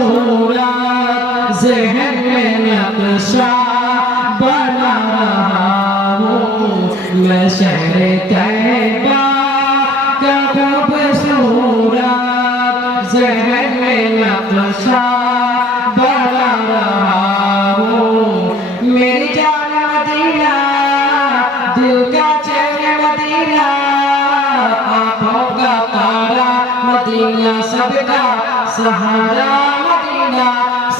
सूरत ज़हन में नक्शा बना रहा हूँ मैं शहर तैयबा का खूबसूरत ज़हन में नक्शा बना रहा हूँ मेरी जान मदीना दिल का चैन मदीना आँखों का तारा मदीना सबका सहारा मदीना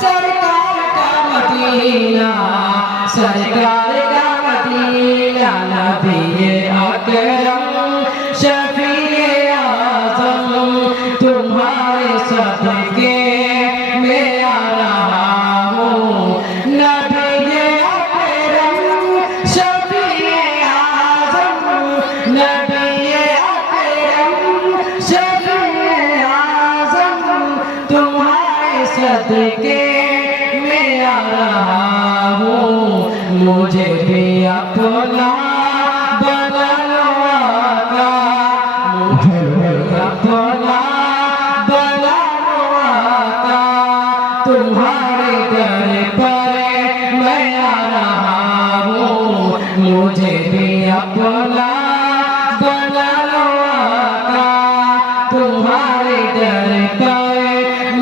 सरकार का मदीना सरकार का मदीना नबी अकरम शफीए आज़म तुम्हारे सदके में आ रहा हूँ नबी अकरम शफीए आज़म नबी अकरम शफीए आज़म तुम्हारे सदके में आ रहा हूँ मुझे भी अपना बना लो आका मुझे भी अपना बना लो आका तुम्हारे दर पर मैं आ रहा हूँ मुझे भी अपना बना लो आका तुम्हारे दर पर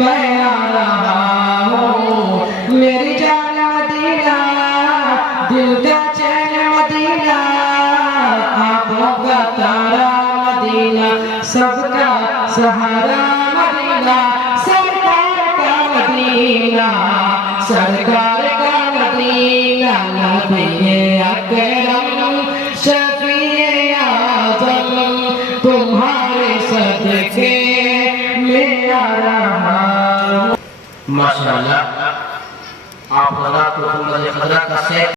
मैं आ रहा हूँ मेरी जान मदीना दिल का चैन मदीना आँखों का तारा मदीना सबका सहारा मदीना सरकार का मदीना सरकार का मदीना नबी अकरम शफीए आज़म तुम्हारे सदके में आ रहा हूँ। माशाअल्लाह आप हज़रात को